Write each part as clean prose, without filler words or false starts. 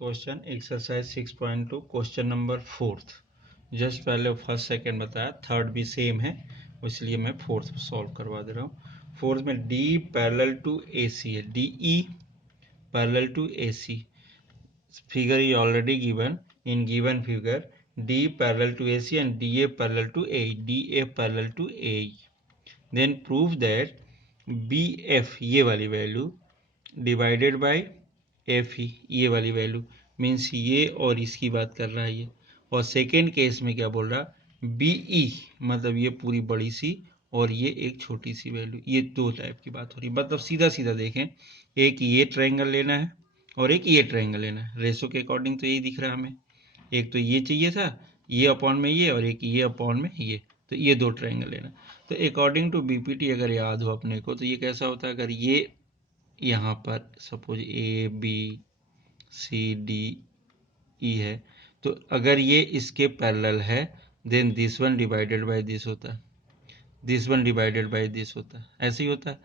Question exercise 6.2 question number 4th। Just पहले first second बताया, third भी सेम है इसलिए मैं फोर्थ सॉल्व करवा दे रहा हूँ। फोर्थ में D parallel to A C है, D E parallel to A C. figure is already given. In given figure, D parallel to AC and DA parallel to AE, DA parallel to AE. Then prove that BF ये वाली value divided by FE ये वाली value, means ये और इसकी बात कर रहा है ये। और सेकेंड केस में क्या बोल रहा, BE मतलब ये पूरी बड़ी सी और ये एक छोटी सी वैल्यू, ये दो टाइप की बात हो रही है। मतलब सीधा सीधा देखें, एक ये ट्रायंगल लेना है और एक ये ट्रायंगल लेना है। रेशो के अकॉर्डिंग तो यही दिख रहा है हमें, एक तो ये चाहिए था ये अपॉन में ये और एक ये अपॉन में ये, तो ये दो ट्रायंगल लेना। तो अकॉर्डिंग टू बीपीटी अगर याद हो अपने को तो ये कैसा होता है, अगर ये यहाँ पर suppose A B C D E है तो अगर ये इसके पैरेलल है then this one divided by this होता है, this one divided by this होता है, ऐसे ही होता है।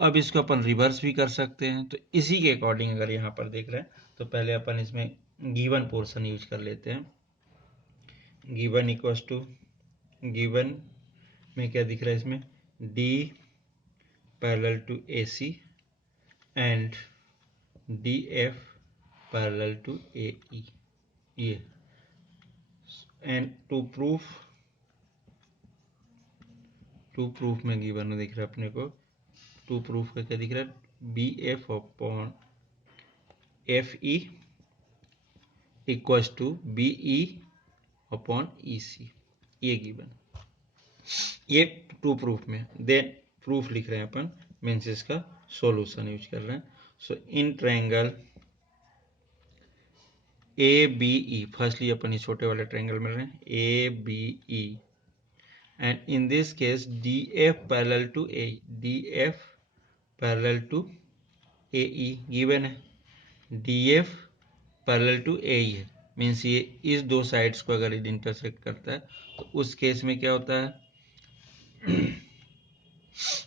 अब इसको अपन रिवर्स भी कर सकते हैं। तो इसी के अकॉर्डिंग अगर यहाँ पर देख रहे हैं तो पहले अपन इसमें गिवन पोर्शन यूज कर लेते हैं। गिवन इक्वल्स टू, गिवन में क्या दिख रहा है इसमें, D parallel to A C and D F parallel to A E, ये। एंड टू प्रूफ में गिवन दिख रहा है अपने को, टू प्रूफ का क्या दिख रहा है, B F upon F E equals to B E upon E C, ये गिवन, ये टू प्रूफ में। देन प्रूफ लिख रहे हैं अपन, मीन्स इसका सॉल्यूशन यूज कर रहे हैं। So in triangle A B E, firstly अपन ये छोटे वाले ट्रायंगल में रहे हैं A B E, and in this case D F parallel to A, D F parallel to A E given है, D F parallel to A ई है, means ये इस दो साइड्स को अगर इंटरसेक्ट करता है तो उस केस में क्या होता है,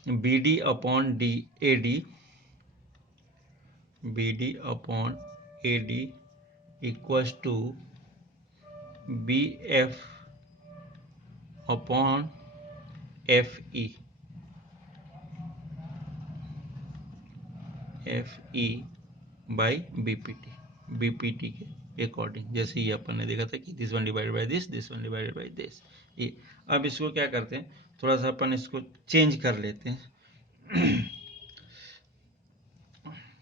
B D upon D A D, B D upon A D equals to B F upon F E, F E by BPT, BPT के अकॉर्डिंग, जैसे ये अपन ने देखा था कि this one divided by this one divided by this, ये। अब इसको क्या करते हैं, थोड़ा सा अपन इसको चेंज कर लेते हैं।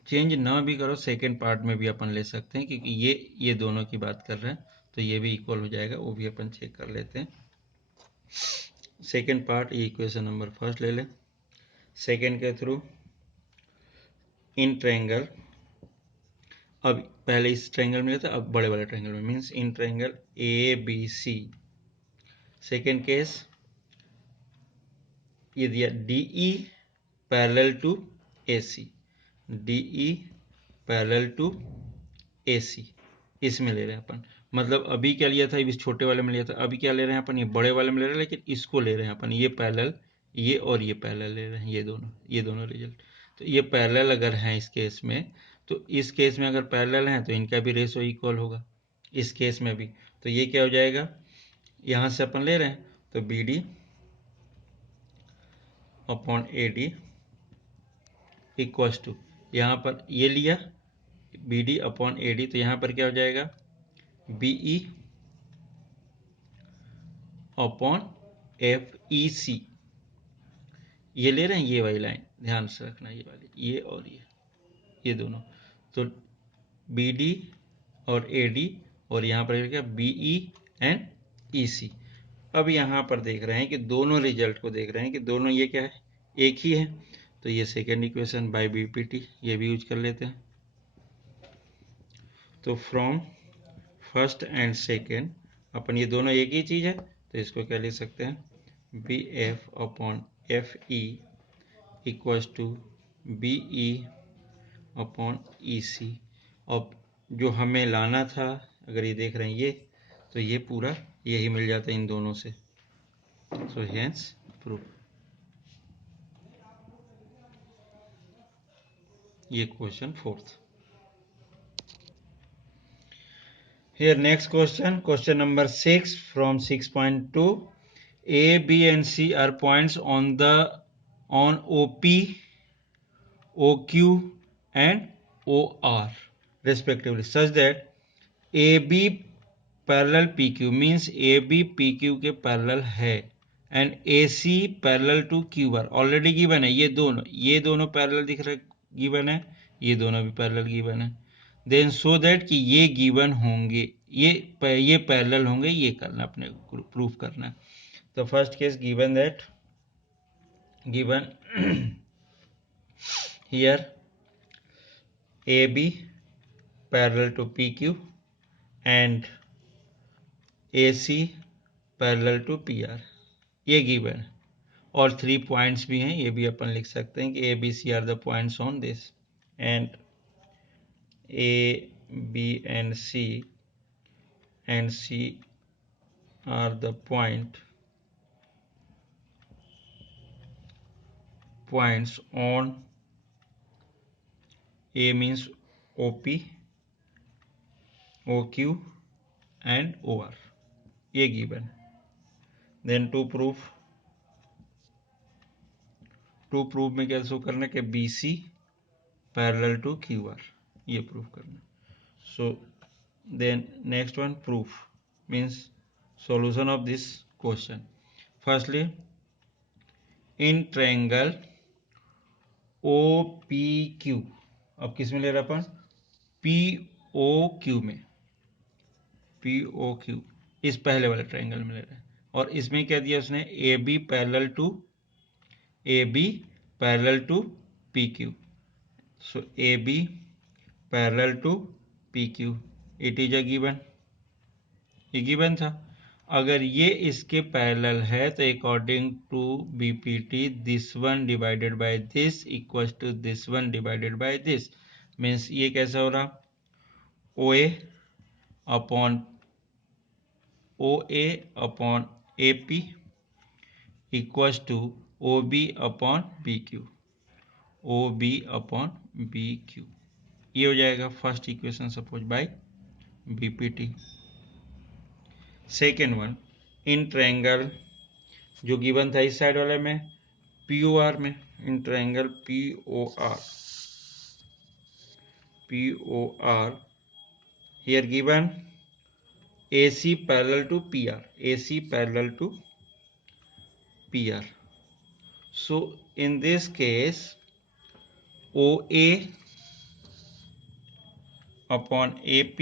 चेंज ना भी करो सेकेंड पार्ट में भी अपन ले सकते हैं, क्योंकि ये दोनों की बात कर रहे हैं तो ये भी इक्वल हो जाएगा, वो भी अपन चेक कर लेते हैं। सेकेंड पार्ट, ये इक्वेशन नंबर फर्स्ट ले लें। सेकेंड के थ्रू इन ट्रायंगल, अब पहले इस ट्रायंगल में था, अब बड़े वाले ट्रायंगल में, means in triangle A B C. Second case ये दिया D E parallel to A C, D E parallel to A C, इसमें ले रहे हैं अपन। मतलब अभी क्या लिया था, इस छोटे वाले में लिया था, अभी क्या ले रहे हैं अपन, ये बड़े वाले में ले रहे हैं, लेकिन इसको ले रहे हैं अपन, ये पैरेलल, ये और ये पैरेलल ले रहे हैं, ये दोनों रिजल्ट। तो ये पैरेलल अगर हैं इस केस में, तो इस केस में अगर पैरेलल हैं तो इनका भी रेशो इक्वल होगा, इस केस में भी। तो ये क्या हो जाएगा, यहाँ से अपन ले रहे हैं तो B D upon A D equals to, यहाँ पर ये लिया B D upon A D, तो यहाँ पर क्या हो जाएगा, B E upon F E C, ये ले रहे हैं, ये वाली लाइन ध्यान से रखना, ये वाली, ये और ये दोनों, तो बी डी और ए डी, और यहाँ पर क्या B E and E C. अब यहाँ पर देख रहे हैं कि दोनों रिजल्ट को देख रहे हैं कि दोनों ये क्या है, एक ही है, तो ये सेकेंड इक्वेशन बाय बीपीटी ये भी यूज कर लेते हैं। तो फ्रॉम फर्स्ट एंड सेकेंड अपन, ये दोनों एक ही चीज़ है तो इसको क्या लिख सकते हैं, B F upon F E equals to B E upon E C. अब जो हमें लाना था, अगर ये देख रहे हैं ये, तो ये पूरा यही मिल जाता है इन दोनों से। सो हेंस प्रूफ, ये question fourth. Here next question number 6 from 6.2. A, B and C are points on OP, OQ and OR respectively, such that AB parallel PQ means AB PQ के parallel है and AC parallel to QR already given है. ये दोनों parallel दिख रहे given है, ये दोनों भी parallel given है. Then so that कि ये given होंगे, ये parallel होंगे, ये करना अपने proof करना है. The first case given here AB parallel to PQ and AC parallel to PR, ये given है. और 3 पॉइंट्स भी हैं, ये भी अपन लिख सकते हैं कि A, B, C are the points on this and A, B and C are the points on A means OP, OQ and OR, ये given. Then to prove में क्या शो करना है कि BC parallel to QR, ये proof करना. So then next one, proof means solution of this question. Firstly, in triangle OPQ, अब किस में ले रहा अपन, POQ में, POQ इस पहले वाले ट्रायंगल में ले रहा है. और इसमें क्या दिया उसने, AB parallel to PQ. So AB parallel to PQ, it is a given, ये गिवन था. अगर ये इसके पैरेलल है तो according to BPT this one divided by this equals to this one divided by this. Means ये कैसा हो रहा, OA upon AP equals to OB upon BQ, OB upon BQ. ये हो जाएगा first equation suppose by BPT. Second one, in triangle जो given था इस साइड वाले में POR में, in triangle POR here given AC parallel to PR. So in this case OA upon AP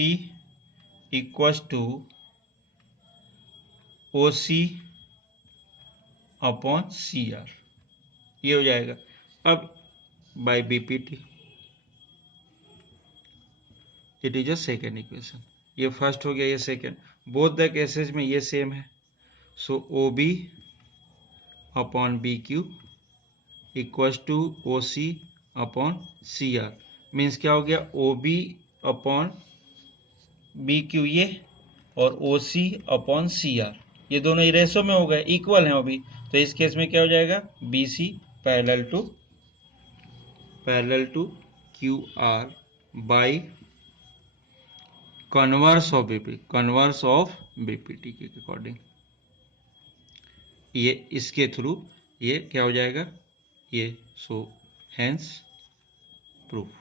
equals to OC upon CR, ये हो जाएगा. अब by BPT it is a second equation. ये फर्स्ट हो गया, ये सेकेंड. बोथ द केसेस में ये सेम है. So OB upon BQ equals to OC upon CR. Means क्या हो गया, OB अपॉन BQ ये और OC अपॉन CR, ये दोनों रेशो में हो गए, इक्वल हैं अभी. तो इस केस में क्या हो जाएगा, BC parallel to QR by converse of BPT के अकॉर्डिंग. ये इसके थ्रू ये क्या हो जाएगा, ये सो हेंस प्रूफ.